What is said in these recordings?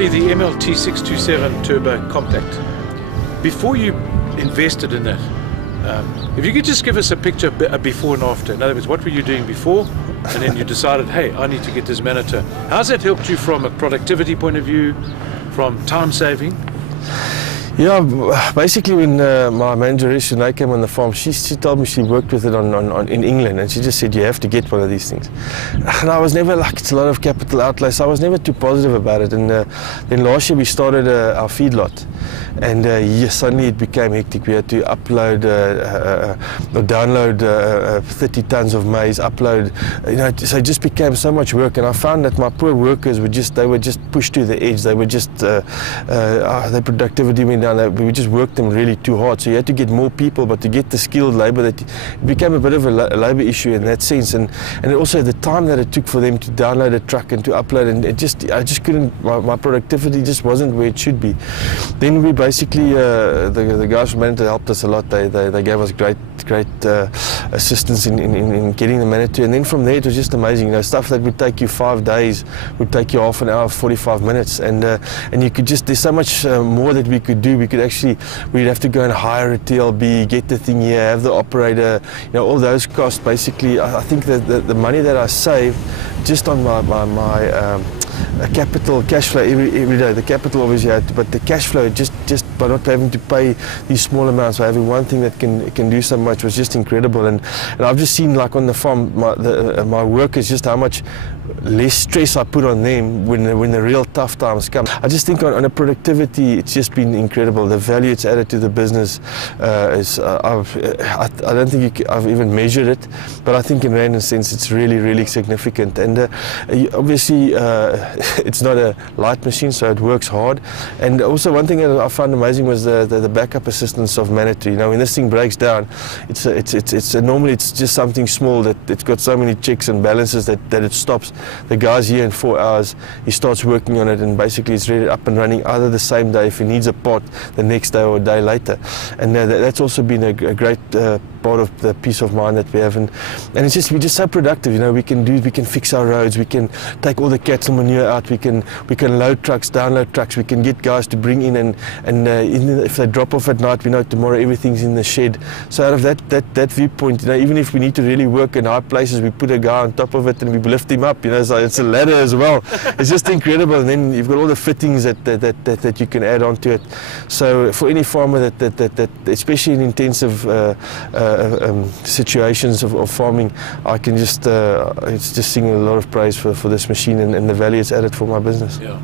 Ollie, the MLT627 Turbo Compact. Before you invested in it, if you could just give us a picture, a before and after. In other words, what were you doing before, and then you decided, hey, I need to get this Manitou. How's that helped you from a productivity point of view, from time saving? Yeah, basically when my manager Renee came on the farm, she told me she worked with it in England, and she just said you have to get one of these things. And I was never like, it's a lot of capital outlay, so I was never too positive about it. And then last year we started our feedlot, and yes, suddenly it became hectic. We had to upload or download 30 tons of maize, upload, so it just became so much work. And I found that my poor workers were just pushed to the edge. They were just their productivity went down. We just worked them really too hard. So you had to get more people, but to get the skilled labour, it became a bit of a labour issue in that sense. And also the time that it took for them to download a truck and to upload, and I just couldn't. My productivity just wasn't where it should be. Then we basically the guys from Manitou helped us a lot. They gave us great assistance in getting the Manitou, and then from there it was just amazing. Stuff that would take you 5 days would take you half an hour, 45 minutes, and you could just, there's so much more that we could do. We'd have to go and hire a TLB, get the thing here, have the operator, all those costs. Basically, I think that the money that I saved just on my capital cash flow every day. The capital obviously had, but the cash flow just by not having to pay these small amounts, by having one thing that can do so much was just incredible. And I've just seen, like on the farm, my workers, just how much less stress I put on them when the real tough times come. I just think on a productivity, it's just been incredible. The value it's added to the business is I don't think I've even measured it, but I think in rand sense it's really significant. And obviously it's not a light machine, so it works hard. And also one thing that I found amazing was the backup assistance of Manitou. When this thing breaks down, normally it's just something small that it's got so many checks and balances that it stops. The guy's here in 4 hours, he starts working on it, and basically it's ready up and running either the same day if he needs a part, the next day or a day later. And that's also been a great part of the peace of mind that we have, and we're just so productive. We can fix our roads, we can take all the cattle manure out, we can load trucks, download trucks, we can get guys to bring in, and if they drop off at night, we know tomorrow everything's in the shed. So out of that viewpoint, even if we need to really work in high places, we put a guy on top of it and we lift him up. So it's a ladder as well. It's just incredible. And then you've got all the fittings that you can add onto it. So for any farmer that especially in intensive situations of farming, I can just sing a lot of praise for this machine and the value it's added for my business. Yeah.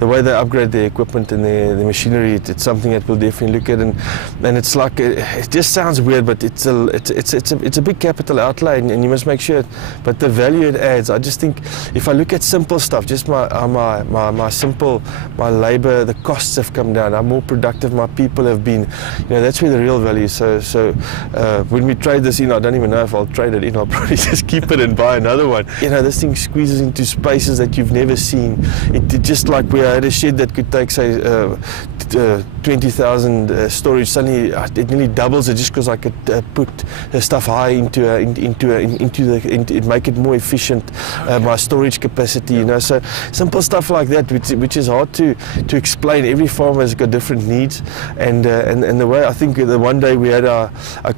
The way they upgrade their equipment and the machinery, it's something that we'll definitely look at, and it's like, it just sounds weird, but it's a big capital outlay, and you must make sure. But the value it adds, I just think if I look at simple stuff, just my labour, the costs have come down. I'm more productive. My people have been, that's where the real value is. So when we trade this in, I don't even know if I'll trade it in. I'll probably just keep it and buy another one. This thing squeezes into spaces that you've never seen. It just like we had a shed that could take, say, 20,000 storage. Suddenly it nearly doubles it just because I could put the stuff high into make it more efficient. My storage capacity, So simple stuff like that, which is hard to explain. Every farmer has got different needs, and the way I think the one day we had our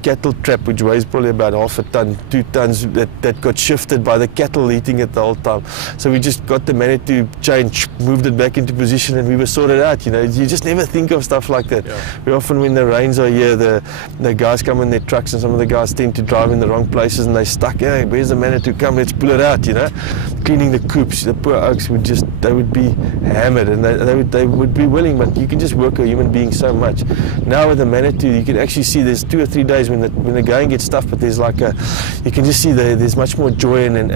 cattle trap, which weighs probably about half a ton, 2 tons, that got shifted by the cattle eating it the whole time. So we just got the Manitou chain, moved it back into position, and we were sorted out. You just never think of stuff like that. Yeah. We often, when the rains are here, the guys come in their trucks, and some of the guys tend to drive in the wrong places, and they stuck. Hey, where's the Manitou? Come, let's pull it out. Cleaning the coops. The poor oaks would be hammered, and they would be willing, but you can just work a human being so much. Now with the Manitou, you can actually see there's 2 or 3 days when the going gets tough, but there's you can just see there's much more joy, and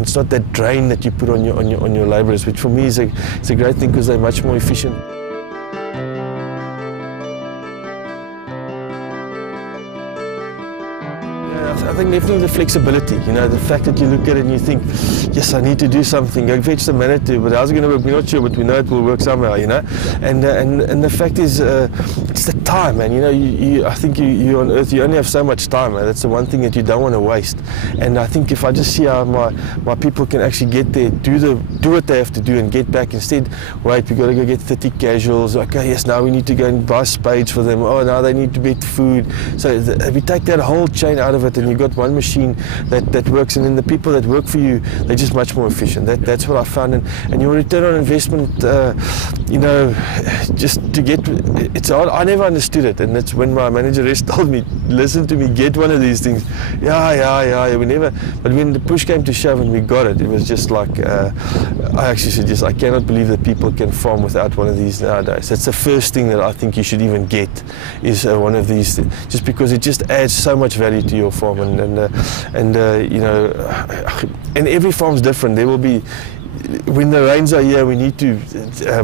it's not that drain that you put on your labourers, which for me is it's a great thing because they're much more efficient. I think definitely the flexibility, you know, the fact that you look at it and you think, yes, I need to do something, go fetch the manatee, but how's it going to work? We're not sure, but we know it will work somehow, you know. And the fact is, it's the time, man. You know, I think you on Earth, you only have so much time, man. That's the one thing that you don't want to waste. And I think if I just see how my people can actually get there, do what they have to do and get back. Instead, wait, we've got to go get 30 casuals. Okay, yes, now we need to go and buy spades for them. Oh, now they need to get food. So if you take that whole chain out of it and you've got one machine that works, and then the people that work for you, they're just much more efficient. That's what I found. And your return on investment, you know, just to get, it's hard. I never understood it. And that's when my manager told me, listen to me, get one of these things. Yeah, we never, but when the push came to shove and we got it, it was just like, I actually said, just, I cannot believe that people can farm without one of these nowadays. That's the first thing that I think you should even get, is one of these, just because it just adds so much value to your farm. And you know, and every farm's different. There will be, when the rains are here, we need to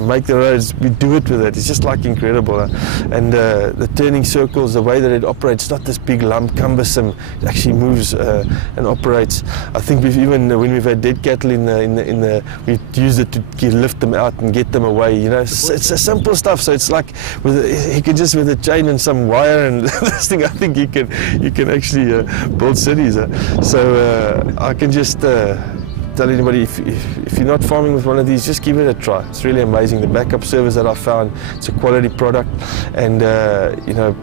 make the roads, we do it with it. It's just like incredible. And the turning circles, the way that it operates, not this big lump, cumbersome, it actually moves and operates. I think we've even, when we've had dead cattle in the we've used it to lift them out and get them away, you know. It's a simple stuff. So it's like, you can just, with a chain and some wire and this thing, I think you can actually build cities. So I can just tell anybody, if you're not farming with one of these, just give it a try. It's really amazing. The backup service that I found, it's a quality product, and you know,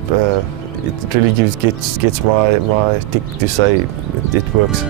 it really gets my tick to say it works.